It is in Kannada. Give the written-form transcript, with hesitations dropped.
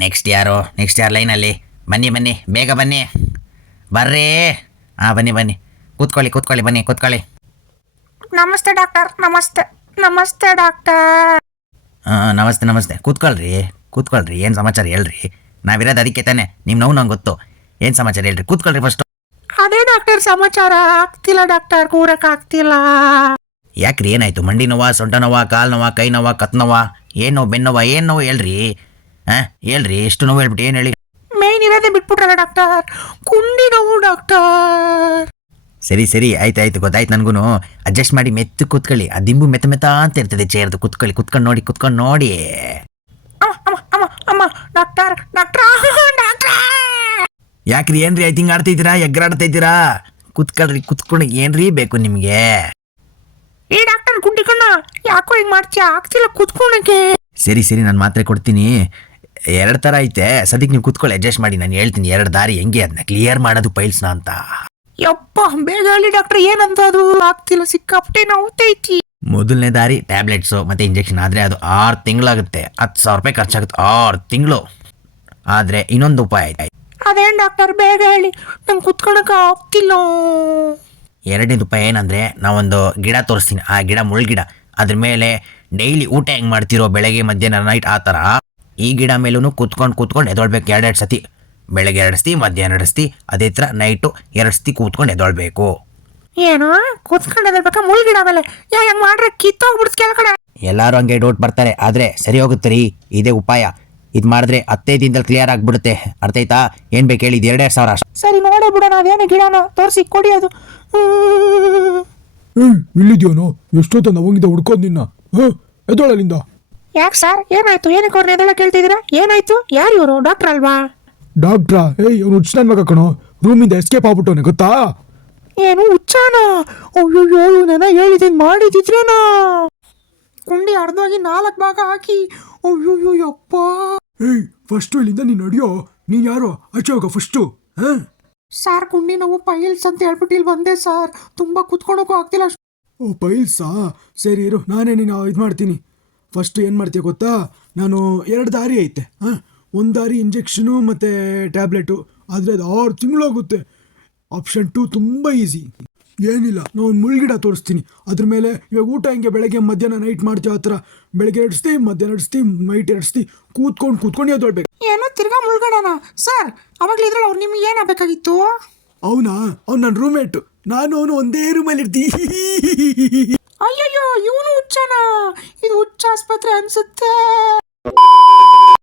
ನೆಕ್ಸ್ಟ್ ಯಾರು ಲೈನಲ್ಲಿ? ಬನ್ನಿ ಬೇಗ ಬನ್ನಿ, ಬರ್ರಿ. ಹಾಂ ಬನ್ನಿ, ಕೂತ್ಕೊಳ್ಳಿ ಬನ್ನಿ, ಕೂತ್ಕೊಳ್ಳಿ. ನಮಸ್ತೆ ಡಾಕ್ಟರ್. ನಮಸ್ತೆ ಡಾಕ್ಟರ್. ಹಾಂ ನಮಸ್ತೆ, ಕೂತ್ಕೊಳ್ರಿ. ಏನು ಸಮಾಚಾರ ಹೇಳ್ರಿ? ನಾವಿರೋದು ಅದಕ್ಕೆ ತಾನೆ, ನಿಮ್ಮ ನೋವು ನಂಗೆ ಗೊತ್ತು. ಏನು ಸಮಾಚಾರ ಹೇಳ್ರಿ, ಕೂತ್ಕೊಳ್ರಿ ಫಸ್ಟು. ಅದೇ ಡಾಕ್ಟರ್ ಸಮಾಚಾರ ಆಗ್ತಿಲ್ಲ ಡಾಕ್ಟರ್, ಕೂರಕ್ಕಾಗ್ತಿಲ್ಲ. ಯಾಕ್ರಿ ಏನಾಯ್ತು? ಮಂಡಿ ನೋವಾ, ಸೊಂಟ ನೋವಾ, ಕಾಲು ನೋವಾ, ಕೈ ನೋವಾ, ಕತ್ ನೋವಾ, ಏನು ನೋವು, ಬೆನ್ನು ನೋವಾ, ಏನು ನೋವು ಹೇಳ್ರಿ? ಹಾಂ ಹೇಳ್ರಿ, ಎಷ್ಟು ನೋವು ಹೇಳ್ಬಿಟ್ಟು ಏನು ಹೇಳಿ? ಮೇನ್ ಇರೋದೇ ಬಿಟ್ಬಿಟ್ರಲ್ಲ ಡಾಕ್ಟರ್, ಕುಂಡಿ ನೋವು ಡಾಕ್ಟರ್. ಸರಿ ಆಯ್ತು ಗೊತ್ತಾಯ್ತು ನನಗೂ. ಅಡ್ಜಸ್ಟ್ ಮಾಡಿ ಮೆತ್ತು ಕೂತ್ಕೊಳ್ಳಿ. ಆ ದಿಂಬು ಮೆತ್ತ ಅಂತ ಇರ್ತದೆ ಚೇರ್ದು. ಕುತ್ಕೊಂಡು ನೋಡಿ. ಅಮ್ಮ ಡಾಕ್ಟರ್. ಯಾಕ್ರಿ ಏನ್ರಿ ಆಯ್ತು ಹಿಂಗೆ ಆಡ್ತಿದ್ದೀರಾ, ಎಗ್ರಾಡ್ತಾ ಕುತ್ಕೊಂಡು ಏನ್ರಿ ಬೇಕು ನಿಮಗೆ? ಈ ಡಾಕ್ಟರ್ ಗುಡ್ಡಿ ಕಣ್ಣ, ಯಾಕೋ ಹಿಂಗೆ ಮಾಡ್ತೀಯಾ? ಆಗ್ತಿಲ್ಲ ಕುತ್ಕೊಳಕ್ಕೆ. ಸರಿ ನಾನು ಮಾತ್ರೆ ಕೊಡ್ತೀನಿ. 2 ಥರ ಐತೆ, ಸದ್ಯಕ್ಕೆ ನೀವು ಕುತ್ಕೊಳ್ಳಿ, ಅಡ್ಜಸ್ಟ್ ಮಾಡಿ. ನಾನು ಹೇಳ್ತೀನಿ 2 ದಾರಿ ಹೆಂಗೆ ಅದನ್ನ ಕ್ಲಿಯರ್ ಮಾಡೋದು ಪೈಲ್ಸ್ನ ಅಂತ. ಯಪ್ಪ ಬೇಗ ಹೇಳಿ ಡಾಕ್ಟರ್, ಏನಂತ ಅದು? ಆಗ್ತಿಲ್ಲ, ಸಿಕ್ಕಾಪಟ್ಟೆ ನೋವ್ತೈತಿ. ಮೊದಲನೇ ದಾರಿ ಟ್ಯಾಬ್ಲೆಟ್ಸು ಮತ್ತು ಇಂಜೆಕ್ಷನ್. ಆದರೆ ಅದು 6 ತಿಂಗಳಾಗುತ್ತೆ, 10,000 ರೂಪಾಯಿ ಖರ್ಚಾಗುತ್ತೆ. 6 ತಿಂಗಳು. ಆದರೆ ಇನ್ನೊಂದು ಉಪಾಯ ಐತೆ. ಅದೇನು ಡಾಕ್ಟರ್ ಬೇಗ ಹೇಳಿ, ನಂಗೆ ಕುತ್ಕೊಳಕ್ಕೆ ಆಗ್ತಿಲ್ಲ. 2ನೇದು ಉಪಾಯ ಏನಂದರೆ, ನಾವೊಂದು ಗಿಡ ತೋರಿಸ್ತೀನಿ. ಆ ಗಿಡ ಮುಳ್ಗಿಡ. ಅದ್ರ ಮೇಲೆ ಡೈಲಿ ಊಟ ಹೆಂಗೆ ಮಾಡ್ತಿರೋ, ಬೆಳಗ್ಗೆ ಮಧ್ಯಾಹ್ನ ನೈಟ್ ಆ ಥರ ಈ ಗಿಡ ಮೇಲೂ ಕೂತ್ಕೊಂಡು ಎದೊಳ್ಬೇಕು 2 ಸತಿ. ಬೆಳಗ್ಗೆ 2 ಸತಿ, ಮಧ್ಯಾಹ್ನ 2 ಸತಿ, ಅದೇ ಥರ ನೈಟು 2 ಸತಿ ಕೂತ್ಕೊಂಡು ಎದೊಳ್ಬೇಕು. ಏನು ಕೂತ್ಕೊಂಡು ಎದಳ್ಬೇಕಾ ಮುಳ್ಗಿಡ ಮೇಲೆ? ಹೆಂಗೆ ಮಾಡ್ರೆ ಕಿತ್ತೋಗ್ಬಿಡ್ತು ಕೆಳಗಡೆ. ಎಲ್ಲರೂ ಹಂಗೆ ಡೌಟ್ ಬರ್ತಾರೆ, ಆದರೆ ಸರಿ ಹೋಗುತ್ತೆ ರೀ. ಇದೇ ಉಪಾಯ. ಇದು ಮಾಡಿದ್ರೆ 15 ದಿನದಲ್ಲಿ ಕ್ಲಿಯರ್ ಆಗಿಬಿಡುತ್ತೆ. ಅರ್ಥ ಆಯ್ತಾ? ಏನು ಬೇಕು ಹೇಳಿ? 2,000 ಅಷ್ಟು. ಸರಿ ನೋಡೇ ಬಿಡೋಣ, ಅದೇನು ಗಿಡನ ತೋರಿಸಿ ಕೊಡಿ. ಅದು ಇಲ್ಲಿದ್ಯೋನು? ಎಷ್ಟೊತ್ತ ನವಂಗಿದ ಹುಡ್ಕೋದು ನಿನ್ನ. ಎದೊಳಲಿಂದ. ಯಾಕೆ ಸರ್ ಏನಾಯ್ತು? ಏನಕ್ಕೆ ಅವ್ರನ್ನ ಎದೆಲ್ಲ ಕೇಳ್ತಿದ್ದೀರಾ? ಏನಾಯ್ತು? ಯಾರು ಇವರು? ಡಾಕ್ಟರ್ ಅಲ್ವಾ? ಡಾಕ್ಟ್ರಾ? ಅವ್ನು ಹುಚ್ಚ ನನ್ನ ಮಗ ಕಣೋ. ರೂಮಿಂದ ಎಸ್ಕೇಪ್ ಆಗ್ಬಿಟ್ಟವನೆ, ಗೊತ್ತಾ? ಏನು ಹುಚ್ಚಾನ? ಅಯ್ಯೋ ನನ್ನ ಹೇಳಿದ್ದೀನಿ ಮಾಡಿದಿದ್ರೇನಾ? ಕುಂಡಿ ಅರ್ಧವಾಗಿ 4 ಭಾಗ ಹಾಕಿ. ಅಯ್ಯೋ ಯಪ್ಪ. ಫಸ್ಟು ಇಲ್ಲಿಂದ ನೀನು ನಡಿಯೋ. ನೀನು ಯಾರೋ ಆಚೆ ಹೋಗ ಫಸ್ಟು. ಸಾರ್ ಕುಂಡಿ ನೋವು ಪೈಲ್ಸ್ ಅಂತ ಹೇಳ್ಬಿಟ್ಟು ಇಲ್ಲಿ ಬಂದೆ ಸರ್. ತುಂಬ ಕುತ್ಕೊಳಕ್ಕೂ ಆಗ್ತಿಲ್ಲ. ಓ ಪೈಲ್ಸಾ? ಸರಿ ಇರು, ನಾನೇ ನೀನು ಇದು ಮಾಡ್ತೀನಿ. ಫಸ್ಟು ಏನು ಮಾಡ್ತೀಯ ಗೊತ್ತಾ? ನಾನು 2 ದಾರಿ ಐತೆ. ಒಂದು ದಾರಿ ಇಂಜೆಕ್ಷನು ಮತ್ತು ಟ್ಯಾಬ್ಲೆಟು. ಆದರೆ ಅದು 6 ತಿಂಗಳಾಗುತ್ತೆ. ಆಪ್ಷನ್ 2 ತುಂಬ ಈಸಿ. ಏನಿಲ್ಲ, ನಾನು ಒಂದು ಮುಳ್ಗಿಡ ತೋರಿಸ್ತೀನಿ. ಅದ್ರ ಮೇಲೆ ಇವಾಗ ಊಟ ಹಿಂಗೆ ಬೆಳಗ್ಗೆ ಮಧ್ಯಾಹ್ನ ನೈಟ್ ಮಾಡ್ತೀವಿ. ಆ ಥರ ಬೆಳಗ್ಗೆ 2 ಸತಿ, ಮಧ್ಯಾಹ್ನ 2 ಸತಿ, ನೈಟ್ 2 ಸತಿ ಕೂತ್ಕೊಂಡು ಎದ್ದೊಳ್ಬೇಕು. ಏನೋ ತಿರ್ಗಾ ಮುಳ್ಗಡನ ಸರ್? ಅವಾಗಲಿದ್ರಲ್ಲ ಅವ್ರು ನಿಮ್ಗೆ ಏನಾಗಬೇಕಾಗಿತ್ತು? ಅವನಾ? ಅವ್ನು ನನ್ನ ರೂಮ್ಮೇಟು. ನಾನು ಅವನು ಒಂದೇ ರೂಮಲ್ಲಿ ಇರ್ತೀವಿ. ಅಯ್ಯಯ್ಯೋ ಇವನು ಹುಚ್ಚನ? ಇದು ಹುಚ್ಚ ಆಸ್ಪತ್ರೆ ಅನ್ಸುತ್ತೆ.